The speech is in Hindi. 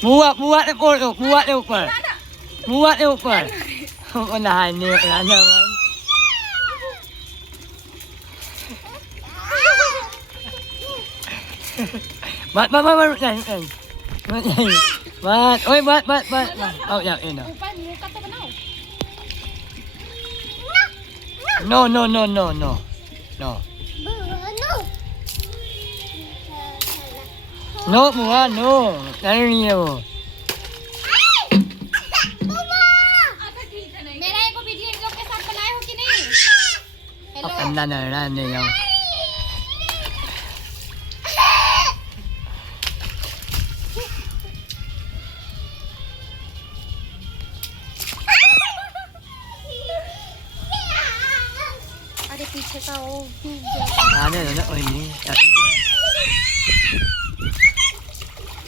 Muat dia ઉપર. Muat dia ઉપર. Menahan ni kerana kan. Mat. Oi, mat. Oh, ya, ini. No. No, Mua, no. Dari ni tu. मेरा एक वीडियो इन लोग के साथ बनाए हो कि नहीं? Apa anda ni yang. अरे पीछे का वो Ada oi ni.